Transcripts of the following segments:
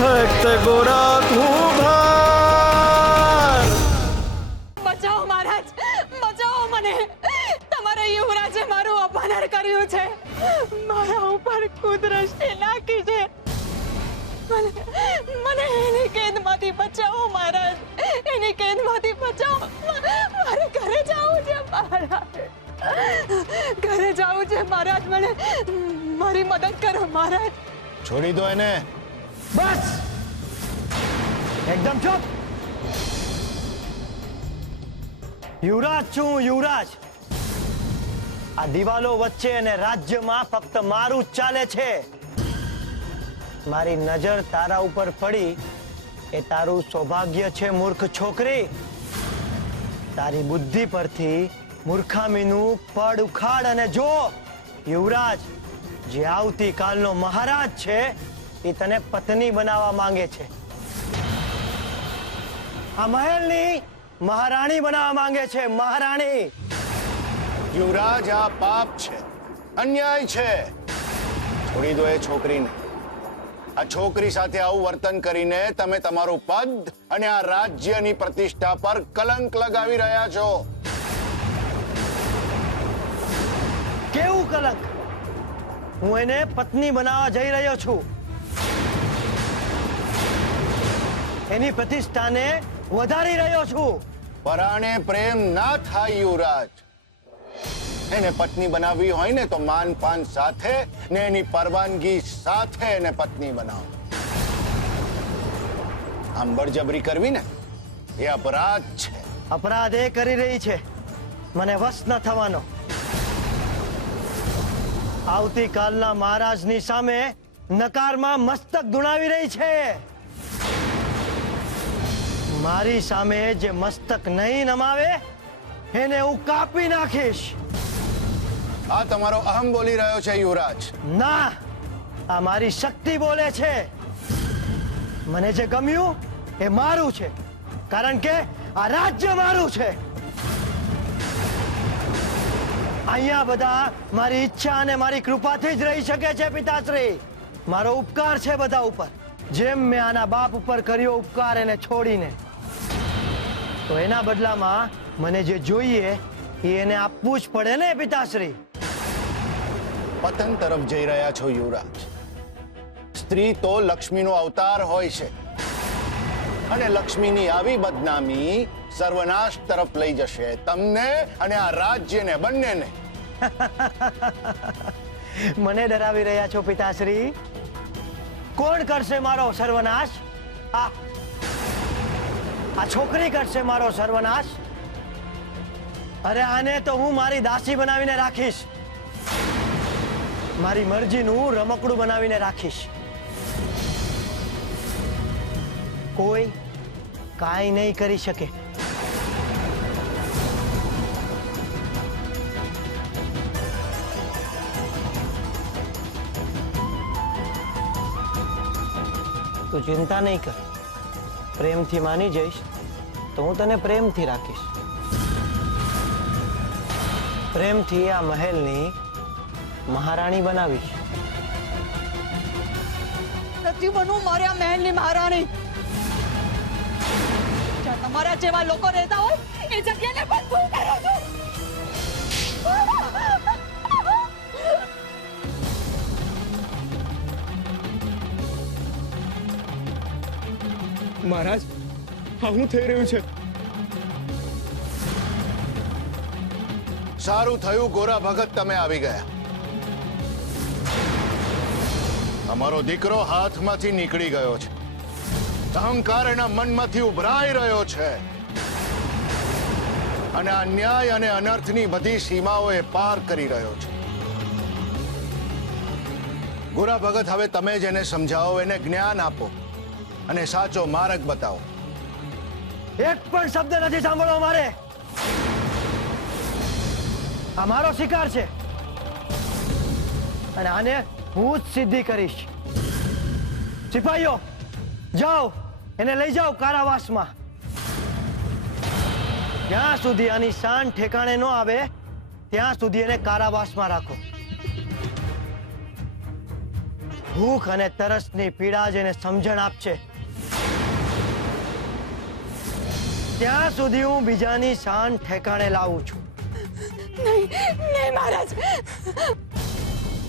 ભક્ત ગોરા કુંભાર. બચાવો મહારાજ, બચાવો મને. તમારા યુવરાજે મારું અપમાન કર્યું છે, મારા ઉપર કુદરતી નાખી છે. મને એની કેદમાંથી બચાવો મહારાજ, એની કેદમાંથી બચાવો. મારે ઘરે જવું છે મહારાજ, ઘરે જવું છે મહારાજ. મને મારી મદદ કરો મહારાજ. છોડી દો એને. બસ એકદમ ચૂપ. યુવરાજ છું, યુવરાજ. આ દિવાલો વચ્ચે અને રાજ્યમાં ફક્ત મારું જ ચાલે છે. મારી નજર તારા ઉપર પડી એ તારું સૌભાગ્ય છે મૂર્ખ છોકરી. તારી બુદ્ધિ પરથી મૂર્ખામીનું પડ ઉખાડ અને જો. યુવરાજ, જે આવતીકાલનો મહારાજ છે એ તને પત્ની બનાવવા માંગે છે. આ મહેલની મહારાણી બનાવવા માંગે છે, મહારાણી. યુવરાજ, આ પાપ છે, અન્યાય છે. છોડી દો એ છોકરીને. આ છોકરી સાથે આવું વર્તન કરીને તમે તમારું પદ અને આ રાજ્યની પ્રતિષ્ઠા પર કલંક લગાવી રહ્યા છો. કેવું કલંક? હું એને પત્ની બનાવવા જઈ રહ્યો છું. એની પ્રતિષ્ઠાને વધારી રહ્યો છું. પરાણે પ્રેમ ના થાય યુવરાજ. એને પત્ની બનાવવી હોય ને તો માન પાન સાથે ને એની પરવાનગી સાથે એને પત્ની બનાવો. આમ બળજબરી કરવી ને એ અપરાધ છે. અપરાધ એ કરી રહી છે, મને વશ ન થવાનો. આવતીકાલના મહારાજની સામે નકારમાં મસ્તક ધુણાવી રહી છે. મારી સામે જે મસ્તક નહીં નમાવે એને હું કાપી નાખીશ. આ તમારો અહમ બોલી રહ્યો છે યુવરાજ. ના, આ મારી શક્તિ બોલે છે. મને જે ગમ્યું એ મારું છે, કારણ કે આ રાજ્ય મારું છે. અહીંયા બધા મારી ઈચ્છા અને મારી કૃપાથી જ રહી શકે છે પિતાશ્રી. મારો ઉપકાર છે બધા ઉપર. જેમ મેં આના બાપ ઉપર કર્યો ઉપકાર એને છોડીને, તો એના બદલામાં મને જે જોઈએ એ એને આપવું જ પડે ને પિતાશ્રી. પતન તરફ જઈ રહ્યા છો યુવરાજ. સ્ત્રી તો લક્ષ્મીનો અવતાર હોય છે અને લક્ષ્મીની આવી બદનામી સર્વનાશ તરફ લઈ જશે તમને અને આ રાજ્યને, બંનેને. મને ડરાવી રહ્યા છો પિતાશ્રી? કોણ કરશે મારો સર્વનાશ? આ છોકરી કરશે મારો સર્વનાશ. અરે આને તો હું મારી દાસી બનાવીને રાખીશ, મારી મરજીનું રમકડું બનાવીને રાખીશ. કોઈ કાંઈ નહીં કરી શકે. તું ચિંતા નહીં કર. પ્રેમથી માની જઈશ તો હું તને પ્રેમથી રાખીશ. પ્રેમથી આ મહેલની મહારાણી બનાવીશ. નથી બનવું મારે આ મહેલની મહારાણી. જ્યાં તમારા જેવા લોકો રહેતા હોય એ જગ્યાને બધું કરો છો. મહારાજ, હા શું થઈ રહ્યું છે? સારું થયું ગોરા ભગત તમે આવી ગયા. અમારો દીકરો હાથમાંથી નીકળી ગયો છે. અહંકાર એના મનમાંથી ઉભરાઈ રહ્યો છે અને અન્યાય અને અનર્થની બધી સીમાઓ એ પાર કરી રહ્યો છે. ગોરા ભગત, હવે તમે જ એને સમજાવો, એને જ્ઞાન આપો અને સાચો માર્ગ બતાવો. એક પણ શબ્દ નથી સાંભળવો મારે. આ મારો શિકાર છે અને આને હું જ સિદ્ધિ કરીશ. સિપાહીઓ, જાઓ એને લઈ જાઓ કારાવાસમાં. જ્યાં સુધી આની શાન ઠેકાણે ન આવે ત્યાં સુધી એને કારાવાસમાં રાખો. ભૂખ અને તરસની પીડા જેને સમજણ આપશે ત્યાં સુધી હું બીજાની શાન ઠેકાણે લાવું છું. નહીં નહીં મહારાજ,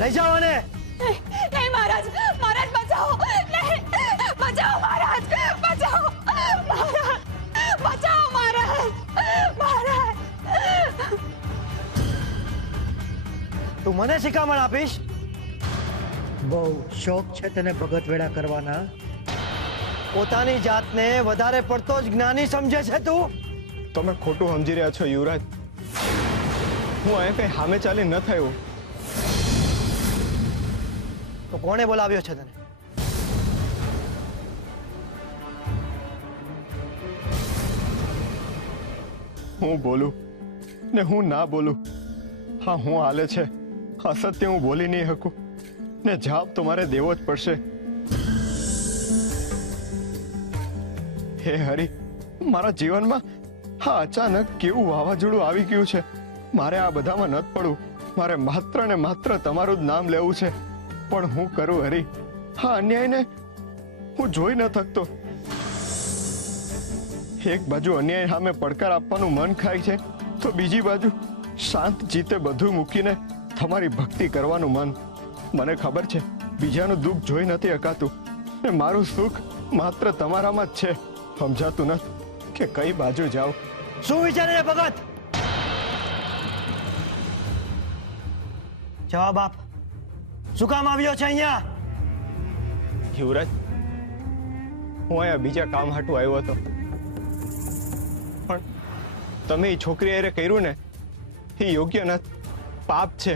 લઈ જાઓ અને નહીં મહારાજ, મહારાજ બચાવો, નહીં બચાવો મહારાજ, બચાવો મહારાજ, બચાવો મહારાજ, મહારાજ. તું મને શિખામણ આપીશ? બહુ શોખ છે તને ભગત વેળા કરવાના. પોતાની જાતને વધારે પડતો જ જ્ઞાની સમજે છે તું. તમે ખોટું સમજી રહ્યા છો યુવરાજ. હું અહીંયા કઈ સામે ચાલી ન થયો. તો કોણે બોલાવ્યો છે તને? હું બોલું ને હું ના બોલું, હા હું હાલે છે. અસત્ય હું બોલી નહીં શકું ને જવાબ તો મારે દેવો જ પડશે. હે હરી, મારા જીવનમાં હા અચાનક કેવું વાવાઝોડું આવી ગયું છે. મારે આ બધામાં નથી પડવું. મારે માત્ર ને માત્ર તમારું જ નામ લેવું છે. પણ હું કરું હરી? હા અન્યાયને હું જોઈ ન થકતો. એક બાજુ અન્યાય સામે પડકાર આપવાનું મન ખાય છે, તો બીજી બાજુ શાંત જીતે બધું મૂકીને તમારી ભક્તિ કરવાનું મન. મને ખબર છે બીજાનું દુઃખ જોઈ નથી શકાતું ને મારું સુખ માત્ર તમારામાં જ છે. સમજાતું નથી કે કઈ બાજુ જાવ. શું વિચારે ભગત? જવાબ આપ. શું કામ આવ્યો છે અહીંયા? યુવરાજ, હું અહીંયા બીજા કામ હાટું આવ્યો હતો, પણ તમે એ છોકરી હારે કર્યું ને એ યોગ્ય નથી, પાપ છે.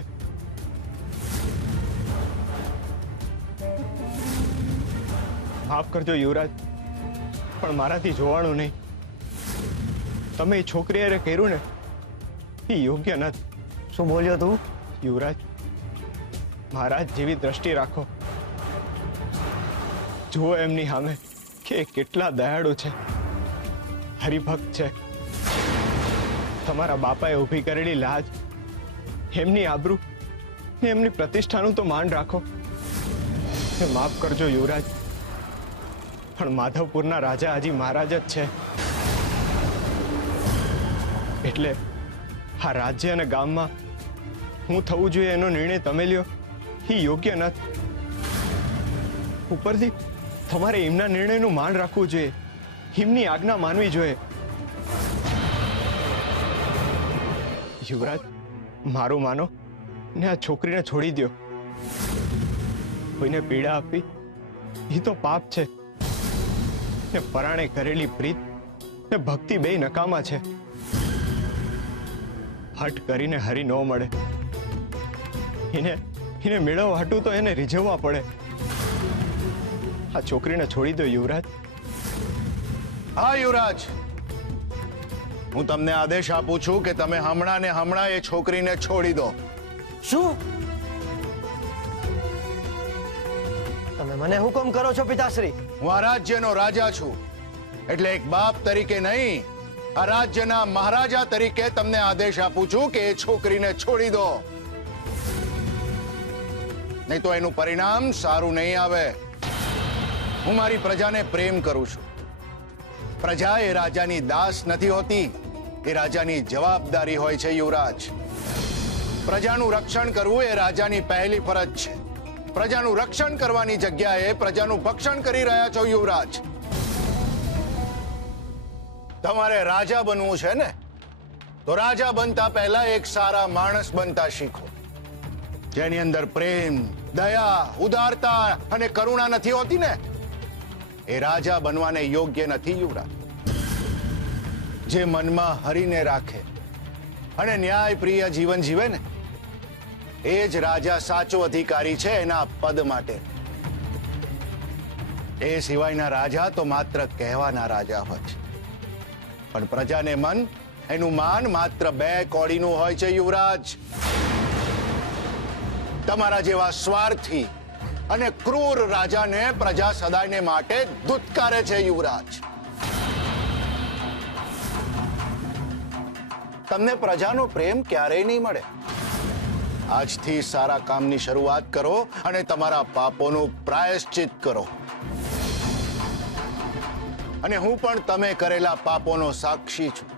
માફ કરજો યુવરાજ, પણ મારાથી જોવાનું નહીં. તમે એ છોકરી હારે કર્યું ને એ યોગ્ય નથી. શું બોલ્યો તું? યુવરાજ, મહારાજ જેવી દ્રષ્ટિ રાખો. જુઓ એમની સામે કે કેટલા દયાળુ છે, હરિભક્ત છે. તમારા બાપાએ ઊભી કરેલી લાજ, એમની આબરૂ ને એમની પ્રતિષ્ઠાનું તો માન રાખો. માફ કરજો યુવરાજ, પણ માધવપુરના રાજા હજી મહારાજ જ છે. એટલે આ રાજ્ય અને ગામમાં હું થવું જોઈએ એનો નિર્ણય તમે લ્યો એ યોગ્ય નથી. ઉપરથી તમારે એમના નિર્ણયનું માન રાખવું જોઈએ, એમની આજ્ઞા માનવી જોઈએ. યુવરાજ, મારું માનો ને આ છોકરીને છોડી દો. કોઈને પીડા આપવી એ તો પાપ છે ને પરાણે કરેલી પ્રીત ને ભક્તિ બે નકામા છે. હટ કરીને હરી ન મળે. એને મેળવવા હાટું તો એને રીઝવવા પડે. આ છોકરીને છોડી દો યુવરાજ. હા યુવરાજ, હું તમને આદેશ આપું છું કે તમે હમણાં ને હમણાં એ છોકરીને છોડી દો. શું તમે મને હુકમ કરો છો પિતાશ્રી? હું આ રાજ્યનો રાજા છું, એટલે એક બાપ તરીકે નહીં, આ રાજ્યના મહારાજા તરીકે તમને આદેશ આપું છું કે એ છોકરીને છોડી દો. નહીં તો એનું પરિણામ સારું નહીં આવે. હું મારી પ્રજાને પ્રેમ કરું છું. પ્રજા એ રાજાની દાસ નથી હોતી, એ રાજાની જવાબદારી હોય છે યુવરાજ. પ્રજાનું રક્ષણ કરવું એ રાજાની પહેલી ફરજ છે. પ્રજાનું રક્ષણ કરવાની જગ્યાએ પ્રજાનું ભક્ષણ કરી રહ્યા છો યુવરાજ. તમારે રાજા બનવું છે ને, તો રાજા બનતા પહેલા એક સારા માણસ બનતા શીખો, જેની અંદર પ્રેમ, દયા, ઉદારતા અને કરુણા નથી હોતી ને એ રાજા બનવાને યોગ્ય નથી યુવરાજ. જે મનમાં હરીને રાખે અને ન્યાયપ્રિય જીવન જીવે ને એ જ રાજા સાચો અધિકારી છે એના પદ માટે. એ સિવાયના રાજા તો માત્ર કહેવાના રાજા હોય છે, પણ પ્રજાને મન એનું માન માત્ર બે કોડીનું હોય છે યુવરાજ. તમારા જેવા સ્વાર્થી અને ક્રૂર રાજાને પ્રજા સદાયને માટે ધુત્કારે છે યુવરાજ. તમને પ્રજાનો પ્રેમ ક્યારેય નહીં મળે. આજથી સારા કામની શરૂઆત કરો અને તમારા પાપોનું પ્રાયશ્ચિત કરો. અને હું પણ તમે કરેલા પાપોનો સાક્ષી છું,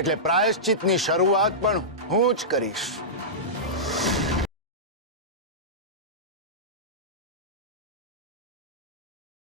એટલે પ્રાયશ્ચિતની શરૂઆત પણ હું જ કરીશ.